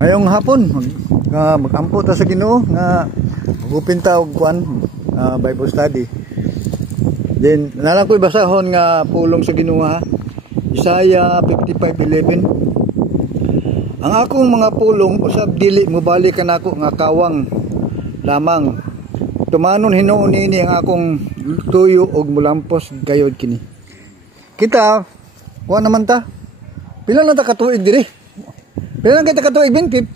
Ngayong hapon mag-ampo ta sa Ginoo nga mag-open ta og kuan Bible study. Then nalang ko'y basahon nga pulong sa Ginoo ha. Isaiah 55:11. Ang akong mga pulong usab dili mobalik kanako nga kawang lamang. Tumanon hinuon ini ang akong tuyo og mulampos gayod kini. Kita kuan naman ta. Pila na ta katuig diri? Pila lang kita katuig bin? 8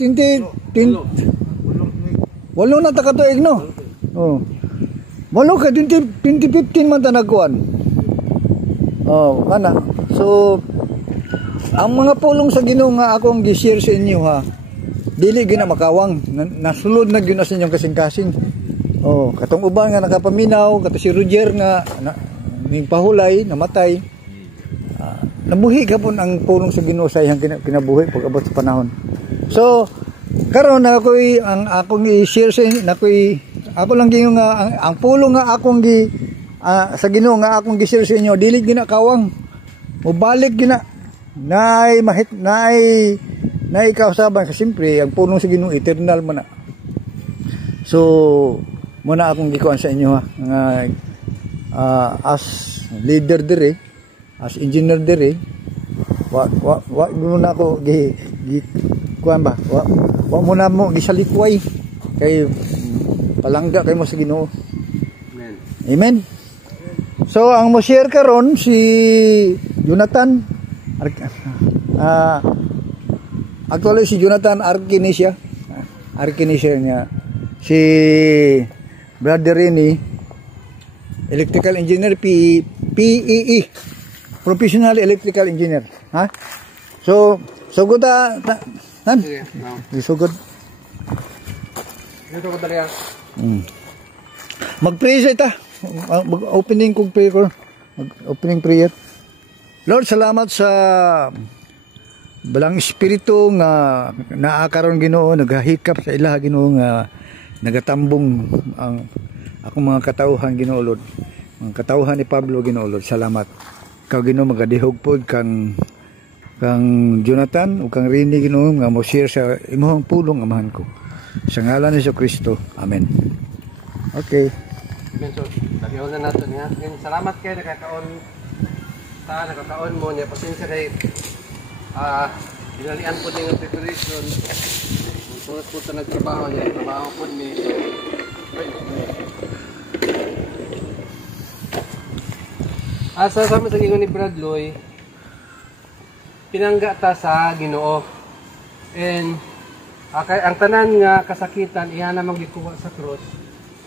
na ta katuig no? Oh. Walo ka 2015 man ta nagkuan. Oh, kana. So ang mga pulong sa Ginoo nga akong gi-share sa inyo ha. Dili gina makawang, nasulod na gyud na sa inyong kasing-kasing. Oh, katong uban nga nakapaminaw, kato si Roger nga ning pahulay, namatay. Nabuhi gapon ang pulong sa Ginoo sa iyang kinabuhi pag abot sa panahon. So karon na ako'y ang akong i-share sa inyo, ako lang gyud nga ang pulong nga akong sa Ginoo nga akong gi-share sa inyo dili gina kawang. Mobalik gina nay kausaban kasi siyempre ang pulong sa Ginoo eternal man na. So muna akong gikuan sa inyo ha nga as leader dire, as engineer dire, wa muna ako kuan ba? Wa muna mo gisalikway kay palangga kay mo sa Ginoo. Amen. Amen. So ang mo share karon si Jonathan actually si Jonathan Arkinesia niya si brother ni electrical engineer PEE professional electrical engineer ha. So good tan so good dito ko dali mag-pray sa ita mag-opening kong prayer mag-opening prayer. Lord, salamat sa balang espiritu nga naakaron Ginoo naghahikap sa ilaha Ginoo nga nagatambong ang akong mga katauhan Ginoo Lord. Ang katauhan ni Pablo Ginoo Lord. Salamat. Ikaw Ginoo magadihog pod kang Jonathan o kang Rini Ginoo nga mo share sa imong pulong amahan ko. Sa ngalan ni Kristo. Amen. Okay. Amen. So, lagihaw na nato nga. Salamat kayo nakakaon mo niya. Pasensya kay dinalian po niya ng preparation. Sulat po sa nagtrabaho niya. Trabaho po niya. Asa sa gingon ni Brad Loy, pinangga ta sa Ginoo. And ang tanan nga kasakitan iya na magikuha sa cross.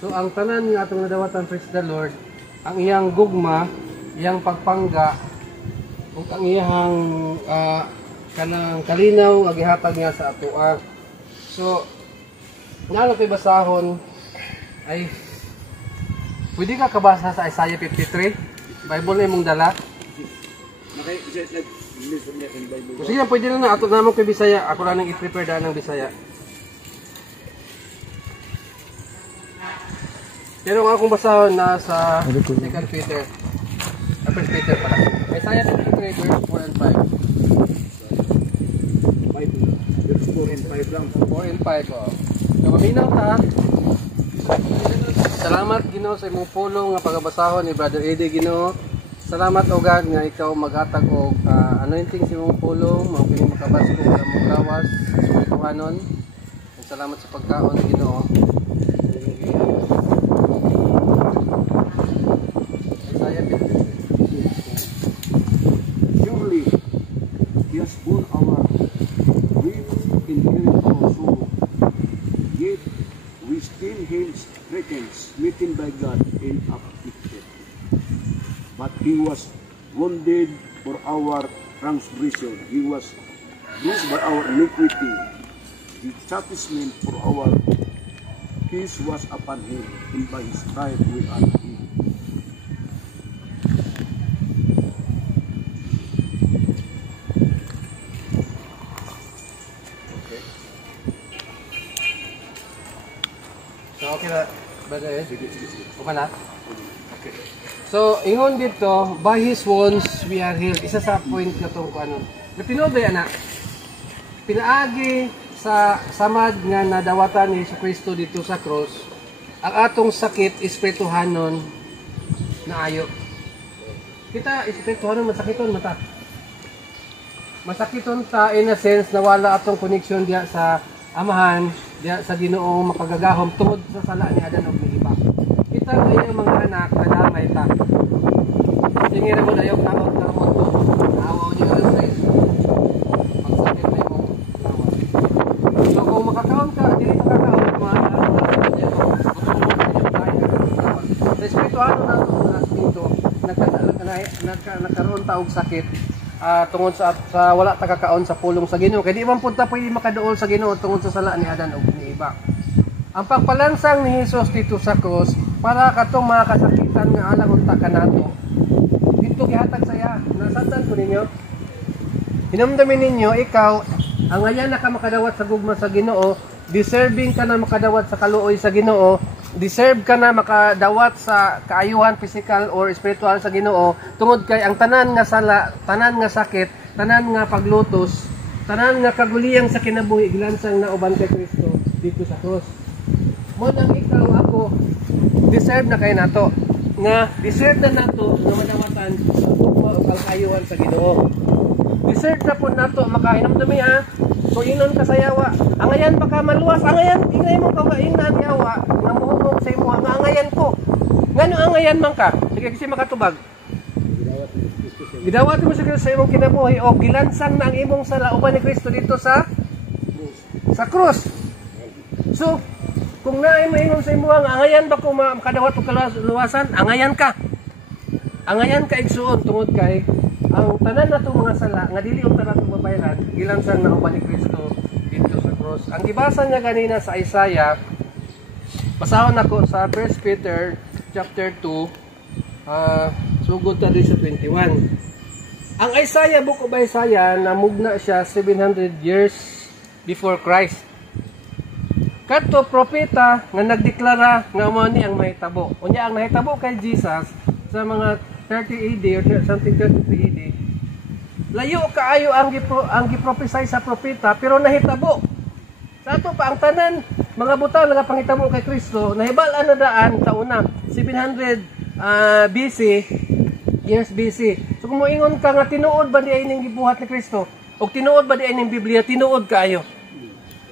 So ang tanan nga atong nadawatan praise the Lord, ang iyang gugma, iyang pagpangga ug ang iyang kanang kalinaw nga gihatag niya sa atoa. So nalo kay basahon ay pwede ka kabasa sa Isaiah 53 Bible na imong dala. Sige na, pwede na ato naman kay Bisaya. Ako lang nang i-prepare daan ng Bisaya. Pero ang akong basahon na sa 2 Peter. 1 Peter pala. Isaiah 53 verse 4 and 5. Verse 4 and 5 lang. 4 and 5 oh. So maminaw ta. Salamat Ginoo sa imong pulong nga pagabasahon ni Brother Eddie Ginoo. Salamat o God nga ikaw maghatag og anointing sa imong pulong, mao kini makabas ko sa imong lawas sa tuhanon. Salamat sa pagkaon Ginoo. Surely He has borne our grief and carried our sorrow. Yet we still held stricken, smitten by God and afflicted. But He was wounded for our transgression. He was bruised by our iniquity. The chastisement for our peace was upon Him, and by His stripes we are healed. Okay. So okay na, Brother Ed? Okay na? Okay. So, ingon dito, by His wounds we are healed. Isa sa point na itong ano. Na pinobay, anak. Pinaagi sa samad nga nadawatan ni Jesucristo dito sa cross, ang atong sakit espirituhanon na ayo. Kita espirituhanon masakiton mata. Masakiton ta in a sense na wala atong connection diya sa Amahan, diya sa Ginoong makagagahom tungod sa sala ni Adan ug ni Eva. Kita ngayon mga anak na damay ta. Tingin mo dayo kamot na mo to. Awaw niyo alas 6. Pagsakit na mo. So kung makakaon ka, dili ka kakaon sa espirituhanon na ito na aspito, nagkaroon taog sakit tungod sa wala ta kakaon sa pulong sa Ginoo. Kaya di man punta pwede makaduol sa Ginoo tungod sa sala ni Adan ug ni Eva. Ang pagpalansang ni Jesus dito sa cross para katong mga kasakitan nga alang unta kanato. Dito gihatag saya. Nasabtan ko ninyo. Hinamdamin ninyo ikaw ang ayan na ka makadawat sa gugma sa Ginoo, deserving ka na makadawat sa kaluoy sa Ginoo, deserve ka na makadawat sa kaayuhan physical or spiritual sa Ginoo tungod kay ang tanan nga sala, tanan nga sakit, tanan nga paglutos, tanan nga kaguliyang sa kinabuhi gilansang na uban kay Kristo dito sa cross. Mo nang ikaw ako deserve na kay nato nga deserve na nato nga madawatan sa gugma o kaayuhan sa Ginoo. Deserve na po nato makainom dumi ha. So inon kasayawa. Angayan baka maluwas. Angayan ingay mo kagainan yawa nga muhumog sa imo nga angayan ko. Ngano angayan man ka? Sige kasi makatubag. Gidawat mo sa imong kinabuhi o gilansang na ang imong sala uban ni Kristo dito sa cross. So kung naay maingon sa imo nga angayan ba ko makadawat og kaluwasan, angayan ka. Angayan ka igsuon tungod kay ang tanan nato mga sala nga dili unta nato mabayaran gilansang na uban ni Kristo dito sa cross. Ang gibasa niya ganina sa Isaiah, basahon nako sa 1 Peter chapter 2 sugod ta sa 21. Ang Isaiah, book of Isaiah, namugna siya 700 years before Christ. Kadto propeta nga nagdeklara nga mao ni ang mahitabo. Unya ang nahitabo kay Jesus sa mga 30 AD or something 33 AD. Layo kaayo ang giprophesy sa propeta pero nahitabo. Sa ato pa ang tanan mga butang nga pangitabo kay Kristo nahibal-an na daan tauna 700 BC years BC. So kung moingon ka nga tinuod ba di ay ning gibuhat ni Kristo o tinuod ba di ay ning Biblia tinuod kaayo.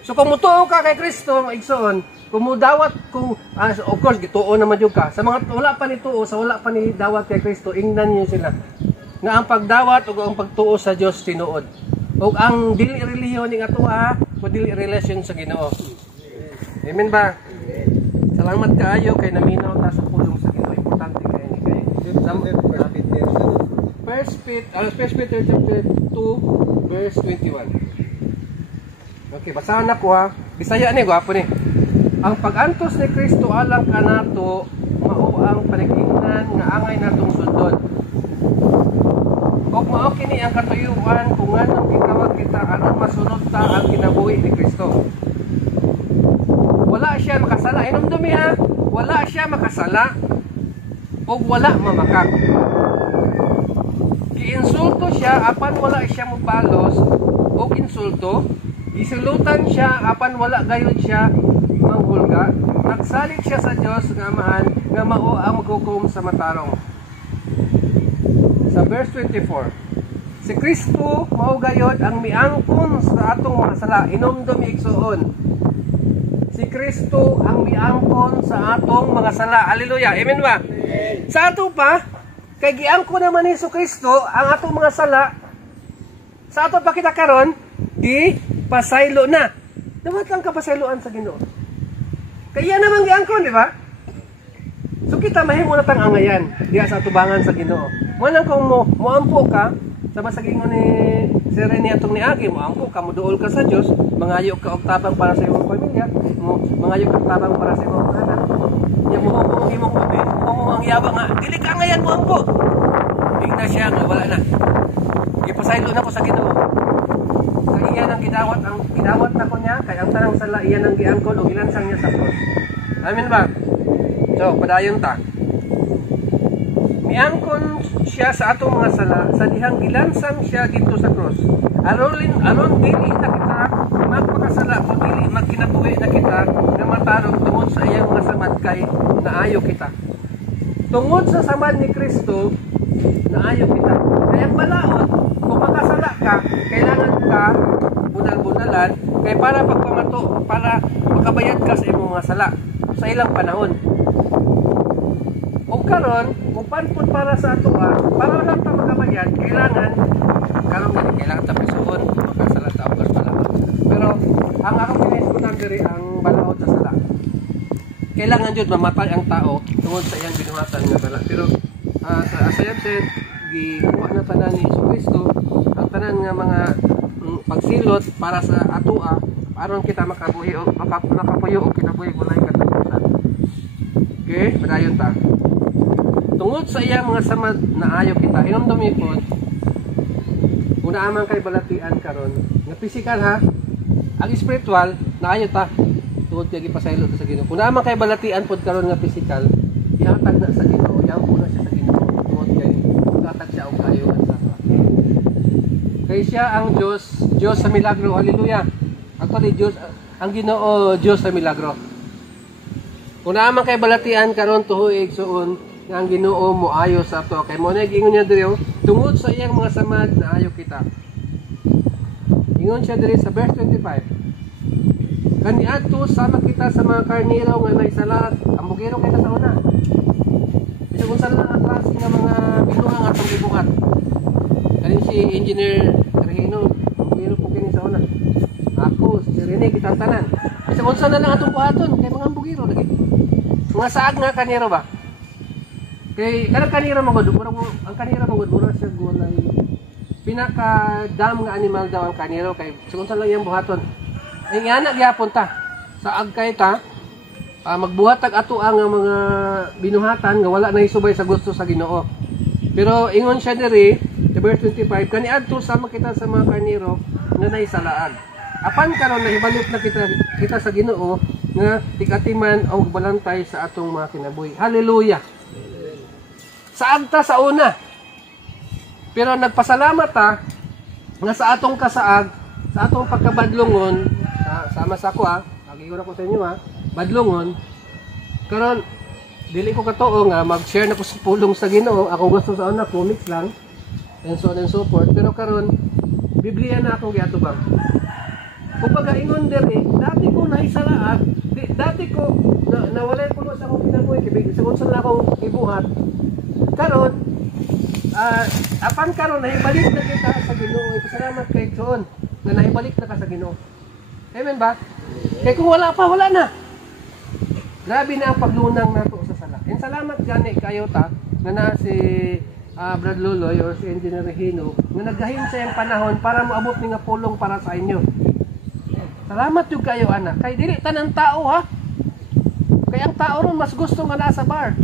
So kung mutuo ka kay Kristo igsoon kung mudawat kung of course gituo naman jud ka sa mga wala pa ni tuo sa wala pa ni dawat kay Kristo ingnan niyo sila nga ang pagdawat ug ang pagtuo sa Dios tinuod ug ang dili relihiyon ning atoa o dili relasyon sa Ginoo. Amen ba? Salamat kaayo kay naminaw ta sa pulong sa Ginoo. Importante kay ni kay 1 Peter chapter 2 verse 21. Okay, basahan ako ha. Bisaya ni gwapo ni. Ang pag-antos ni Kristo alang kanato mao ang panigingnan nga angay natong sundon. Ug mao kini ang katuyuan kung nganong gitawag kita aron masunod ta ang kinabuhi ni Kristo. Wala siya makasala. Hinumdumi ha. Wala siya makasala ug wala mamakak. Giinsulto siya apan wala siya mobalos ug insulto. Isulutan siya apan wala gayud siya manghulga. Nagsalig siya sa Dios nga Amahan nga mao ang maghukom sa matarong. Sa verse 24, si Kristo mao gayud ang miangkon sa atong mga sala. Hinumdum igsuon. Si Kristo ang miangkon sa atong mga sala. Hallelujah. Amen ba? Amen. Sa ato pa kay giangkon naman ni Kristo ang atong mga sala. Sa ato pa kita karon di pasaylo na. Dapat lang kapasayloan sa Ginoo. Kaya naman giangkon, di ba? So kita mahimo na tang angayan diha sa atubangan sa Ginoo. Mo nang kung moampo ka sa masagingon ni Sir Rene atong niagi, moampo ka, moduol ka sa Dios, mangayo ka og tabang para sa imong pamilya, mangayo ka tabang para sa imong anak. Ya mo ang imong ubi, mo ang yaba nga, dili ka angayan moampo. Ingna siya nga wala na. Ipasaylo na ko sa Ginoo. Iyan ang gidawat na ko niya kay ang tanang sala iyan ang giangkon o gilansang niya sa cross. Amen ba? So, padayon ta. Miangkon siya sa atong mga sala sa dihang gilansang siya dito sa cross. Aron dili na kita makasala kung dili magkinabuhi na kita nga matarong tungod sa iyang mga samad kay naayo kita. Tungod sa samad ni Kristo, naayo kita. Kaya balaod, kung makasala ka, kailangan ka bunal-bunalan kay para pagpamato, para makabayad ka sa imong mga sala sa ilang panahon. O karon, kung panpon para sa ato para lang ta makabayad, kailangan ta pisuon, makasala ta og balaod. Pero ang akong piniskunan diri ang balaod sa sala. Kailangan jud mamatay ang tao tungod sa iyang binuhatan nga bala. Pero as I have said, gikuha na tanan ni Jesucristo ang tanan nga mga pagsilot para sa atoa aron kita makabuhi o makapuyo o kinabuhi walay katapusan. Okay, padayon ta. Tungod sa iyang mga samad na ayo kita, hinumdumi pod una amang kay balatian karon nga physical ha, ang spiritual naayo ta tungod kay gipasaylo ta sa Ginoo. Una amang kay balatian pod karon nga physical, ihatag na sa Ginoo, yang una siya sa Ginoo tungod kay ihatag siya og kayuhan sa ato. Kay siya ang Dios sa milagro. Hallelujah. Actually Dios ang Ginoo, Dios sa milagro. Una amang kay balatian karon tuhoy igsuon nga ang Ginoo moayo sa ato. Kay mo na gingon niya diri tungod sa iyang mga samad na ayo kita. Ingon siya diri sa verse 25. Kaniadto sama kita sa mga karnero nga naisalat, ang bugiro kita sa una. Ito kung saan lang ang klase nga mga binuang atong gibuhat. Kani si Engineer Carhino, ang bugiro po kini sa una. Ako, si Rene, kitang tanan. Ito kung saan lang atong buhaton, kay mga bugiro lagi. Mga saag nga kaniro ba? Kay kanang kanira magud, ang kanira magud mura siya gulay. Pinaka dam nga animal daw ang kaniro kay kung saan lang iyang buhaton. Ay ana gyapon ta. Saag kay ta magbuhat tag ato ang mga binuhatan nga wala na isubay sa gusto sa Ginoo. Pero ingon siya diri, verse 25, kaniadto sama kita sa mga karnero nga naisalaan. Apan karon nahibalik na kita sa Ginoo nga tigatiman og balantay sa atong mga kinabuhi. Hallelujah. Saag ta sa una. Pero nagpasalamat ta nga sa atong kasaag, sa atong pagkabadlongon, sama sa ako nagigura ko sa inyo badlongon. Karon dili ko katuo nga mag-share na ko sa pulong sa Ginoo. Ako gusto sa una comics lang and so on and so forth. Pero karon Biblia na akong giatubang. Kumbaga ingon diri, dati ko naisalaan, dati ko nawalay pulo sa akong kinabuhi kay sa unsa na akong ibuhat. Karon apan karon nahibalik na kita sa Ginoo. Salamat kay John na nahibalik na ka sa Ginoo. Amen ba? Kay kung wala pa, wala na. Grabe na ang paglunang nato sa sala. And salamat gani kayo ta na si Brad Luloy or si Engineer Hino nga naggahin sa iyang panahon para moabot ni nga pulong para sa inyo. Salamat yung kayo anak. Kay dili tanang tao ha. Kay ang tao ron mas gusto nga nasa bar.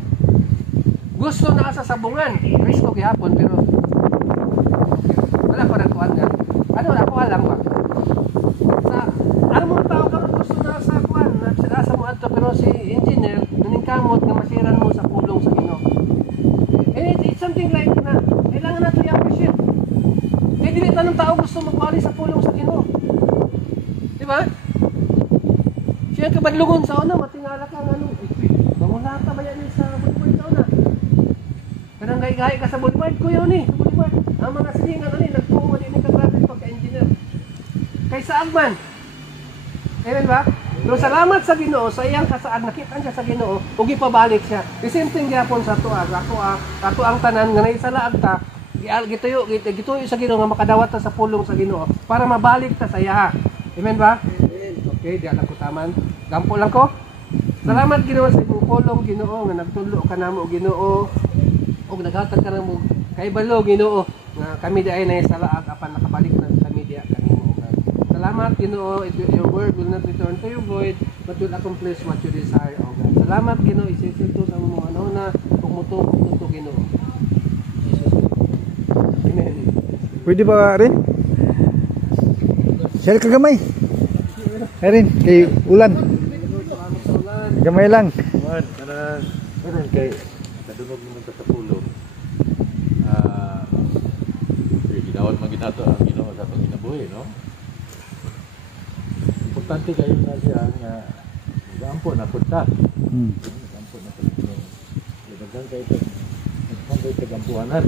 Gusto na sa sabungan. Kristo gihapon pero wala ko nagkuhan nga. Ano na ko lang ba? Sa ang mga tao karon gusto na sa kuan, nasa mo adto pero si engineer naningkamot nga masiran mo sa pulong sa Ginoo. And it's something like na kailangan nato i-appreciate. Kaya dili tanong tao gusto magwali sa pulong sa Ginoo. Di ba? Siya kabadlungon sa una matingala ka nga nung mamulata ba yan sa bulward sa una? Kanang gay-gay ka sa bulward ko yun sa bulward. Ang mga siningan ani nagtuwa din ni kagrabe pagka-engineer. Kay saag man. Amen ba? Pero salamat sa Ginoo sa iyang kasaad nakita siya sa Ginoo ug ipabalik siya. The same thing gyapon sa ato ang tanan nga naisalaag ta gituyo sa Ginoo nga makadawat ta sa pulong sa Ginoo para mabalik ta sa iya. Amen ba? Amen. Okay, di alam ko taman. Gampo lang ko. Salamat Ginoo sa imong pulong Ginoo nga nagtulo ka namo Ginoo ug naghatag ka namo kay balo Ginoo nga kami di ay naisalaag apan nakabalik na kami diha kanimo. Salamat Ginoo, your word will not return to you void, but will accomplish what you desire, O God. Salamat Ginoo, isisilto sa mga ano na pumuto Ginoo. Amen. Pwede ba rin? Share ka gamay. Rin, kay Ulan. Gamay lang. Karon kay kadungog mo sa pulong. Ginawad man ginato ang Ginoo sa atong kinabuhi, no? importante kayo na siya nga gampo na punta. Gampo na punta. Dagang kayo nagpangay tagampuanan.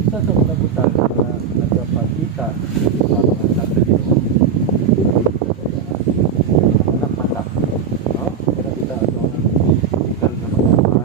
Isa sa mga butan na nagpapakita sa mga anak na Ginoo. Anak mata. No? Kaya kita ito ang ikal na mga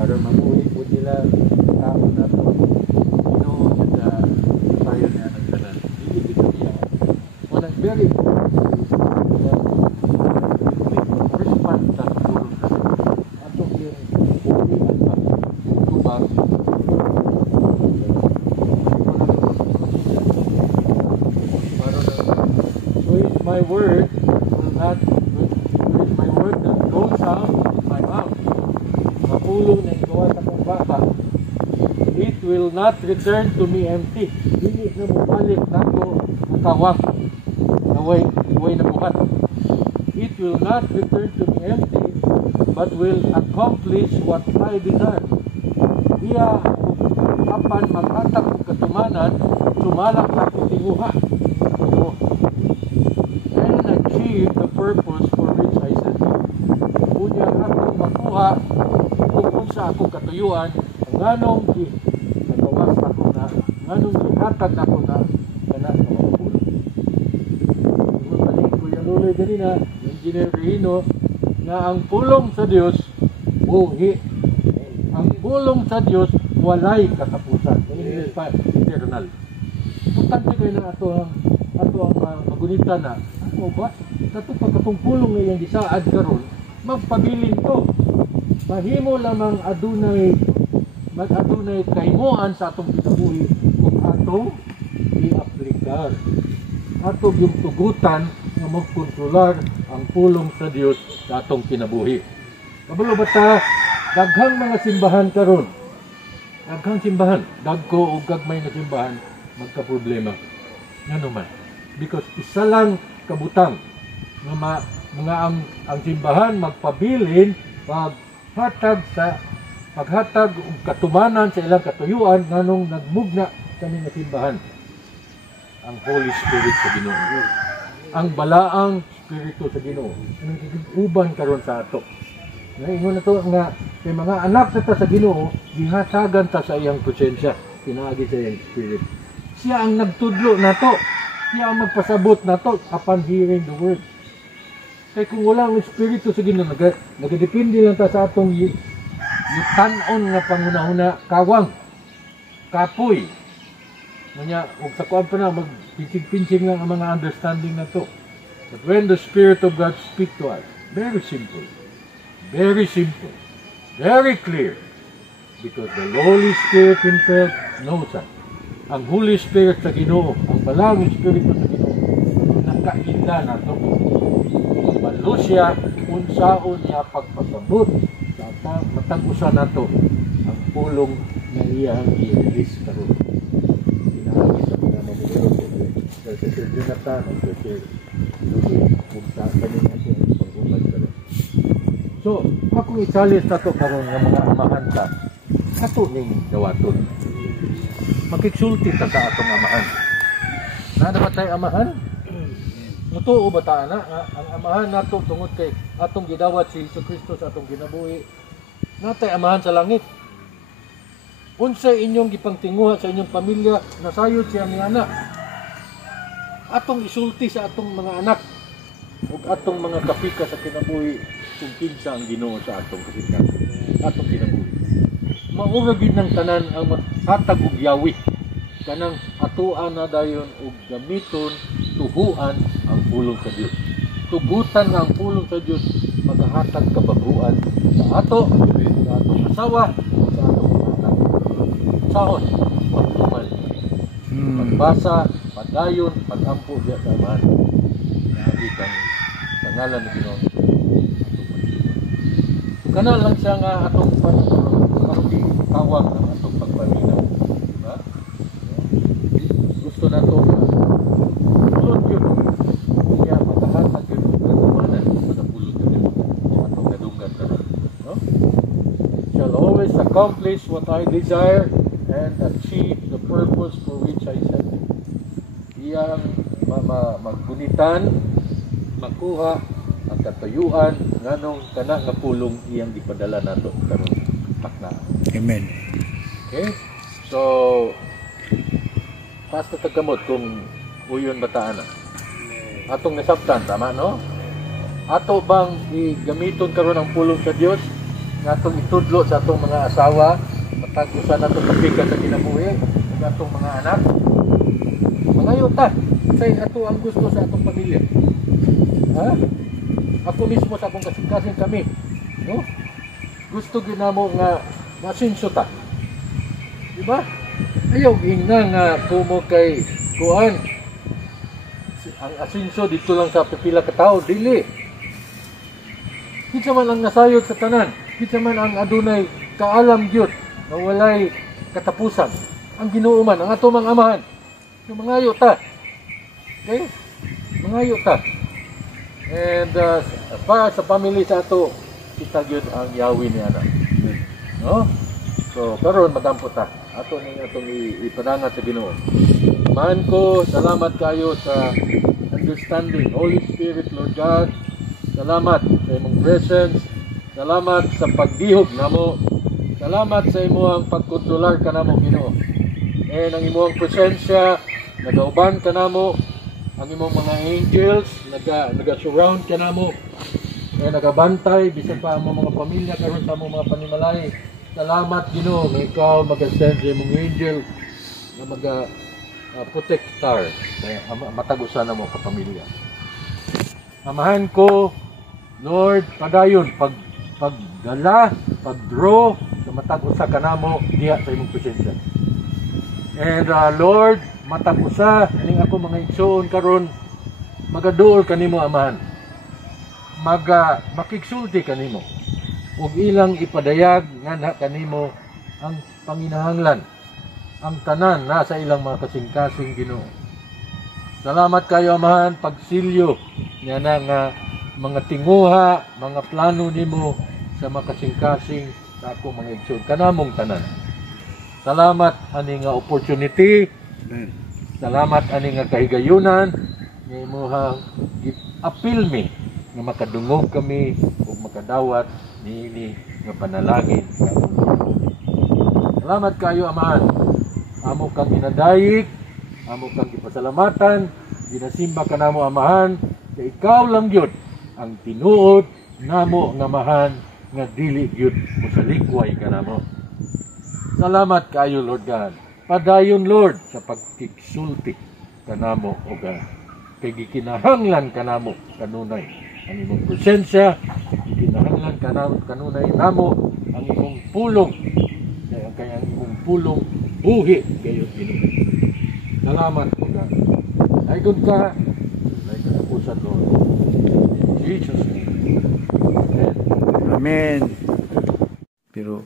para mabuhi po nila tao na ito. Ginoo sa tayo na nagtanan. Hindi ko niya. Walang very respond sa tulong kasi. Ato yung buhian pa. Tubag. So is my word will not that goes out of my mouth. Mapulong na igawa sa kong baka, it will not return to me empty. Hindi na mabalik na ko nakawak na way na buhat. It will not return to me empty, but will accomplish what I desire. Iya apan maghatag og katumanan, sumalak ako tinguha. And achieve the purpose for which I sent you. Unya akong makuha kung sa akong katuyuan, nganong nagawas ako na, nganong ihatag ako na kana ng mga pulong. Mabalik ko yung uloy ganina, Engineer Rehino, na ang pulong sa Diyos, buhi. Ang pulong sa Diyos, walay katapusan. English pa, eternal. Importante kayo na ato ang magunita na, ano ba? Dato pagkatong pulong na yung gisaad karon, magpabilin to. Mahimo lamang adunay kahimoan sa atong kinabuhi kung atong i-aplikar. Atong yung tugutan na magkontrolar ang pulong sa Dios sa atong kinabuhi. Kabalo bata, daghang mga simbahan karon. Daghang simbahan, dagko o gagmay na simbahan magka-problema. Ngano man? Because isa lang kabutang mga ang simbahan magpabilin paghatag og katumanan sa ilang katuyuan nganong nagmugna kami nga simbahan ang Holy Spirit sa Ginoo, ang balaang Espiritu sa Ginoo ang uban karon sa ato. Ingon na to nga kay mga anak sa Ginoo gihatagan ta sa iyang presensya, pinaagi sa iyang Spirit. Siya ang nagtudlo nato, siya ang magpasabot nato upon hearing the word. Kaya kung wala ang Espiritu sa Ginoo, nagadepende lang ta sa atong tan-on nga pangunahuna, kawang, kapoy. Kanya, huwag sa kuwan pa na, magpinsig-pinsig lang ang mga understanding na to. But when the Spirit of God speak to us, very simple, very clear, because the Holy Spirit Himself knows us. Ang Holy Spirit sa Ginoo, ang balang Espiritu sa Ginoo, nakainda na to. Balo siya kung saan niya pagpasabot sa matag-usa na to ang pulong na iyang i-release karon. Pinahagi sa mga mamulero sa Sir Jonathan at Sir Louis kung saan kanina siya pag-umad karon. So, akong i-challenge na to karon ng mga amahan ta, ato ning dawaton. Makiksulti ta sa atong amahan. Na naman tayo amahan? Mutuo ba ta na ang amahan nato tungod kay atong gidawat si Jesucristo sa atong ginabuhi? Natay amahan sa langit. Unsay inyong gipangtinguha sa inyong pamilya, nasayod siya ni anak. Atong isulti sa atong mga anak ug atong mga kapika sa kinabuhi kung kinsa ang Ginoo sa atong kapika, atong kinabuhi. Maura gid ng tanan ang hatag og yawi. Kanang atuan na dayon og gamiton tuhuan ang pulong sa Dios. Tugutan nga ang pulong sa Dios maghahatag kabaguan sa atong asawa, sa atong anak. Sahon, pagtuman, pagbasa, pagdayon, pagampo diya sa amahan. Naagi kang ngalan ni Ginoo. kana lang siya nga atong parang tawag ng atong pagpaminaw. Diba? Gusto na ito pulot yun. Kaya makahatag yun ng katumanan sa pulot yun. Atong kadunggan ka na. No? Shall always accomplish what I desire and achieve the purpose for which I sent him. Iyang maggunitan, makuha ang katayuan nganong kana nga pulong iyang gipadala nato karon takna. Amen. Okay? So basta tagkamot kung uyon bataan na. Atong nasabtan tama no? Ato bang igamiton karon ang pulong sa Dios nga atong itudlo sa atong mga asawa, matag usa nato kapigan sa kinabuhi, sa atong mga anak. Mangayo ta say ato ang gusto sa atong pamilya. Ha? Ako mismo sa akong kasing-kasing kami, no? Gusto ginamo nga masinso ta. Di ba? Ayaw ingna nga kumo kay kuan. Ang asinso dito lang sa pipila ka tao, dili. Kinsa man ang nasayod sa tanan, kinsa man ang adunay kaalam gyud na walay katapusan. Ang Ginoo man, ang ato mga amahan. So mangayo ta. Okay? Mangayo ta. And para sa family sa ato, kita gyud ang Yahweh ni ana. No? So karon madampo ta. Ato ning atong ipanangat sa Ginoo. Man ko, salamat kayo sa understanding. Holy Spirit, Lord God, salamat sa imong presence. Salamat sa pagdihog namo. Salamat sa imong pagkontrolar kanamo Ginoo. And ang imong presensya nagauban kanamo, ang imong mga angels naga-surround kanamo. And nagabantay bisan pa ang mga pamilya karon sa among mga panimalay. Salamat Ginoo nga ikaw mag-send sa imong angel na protector matagusan na mo kapamilya. Amahan ko Lord padayon pagdala, pagdraw sa matag usa kanamo diha sa imong presensya. And Lord matag usa ning ako mga igsoon karon magaduol kanimo amahan. Makigsulti kanimo ug ilang ipadayag nga kanimo ang panginahanglan, ang tanan na sa ilang mga kasing-kasing Ginoo. Salamat kayo amahan pagsilyo niya na nga mga tinguha, mga plano nimo sa mga kasing-kasing sa akong mga igsoon kanamong tanan. Salamat ani nga opportunity. Salamat ani nga kahigayunan nga imong apil mi nga makadungog kami ug makadawat niini nga panalangin. Salamat kayo amahan. Amo kang inadayik, amo kang ipasalamatan, ginasimba ka namo amahan, kay ikaw lang gyud ang tinuod namo nga amahan nga dili gyud musalikway ka namo. Salamat kayo Lord God. Padayon Lord sa pagkigsulti kanamo o kay gikinahanglan kanamo kanunay ang imong presensya, gikinahanglan kanunay namo ang imong pulong kaya ang imong pulong buhi kayo Ginoo. Salamat po God. Ay good ka like katapusan Lord in Jesus name. Amen. Amen. Pero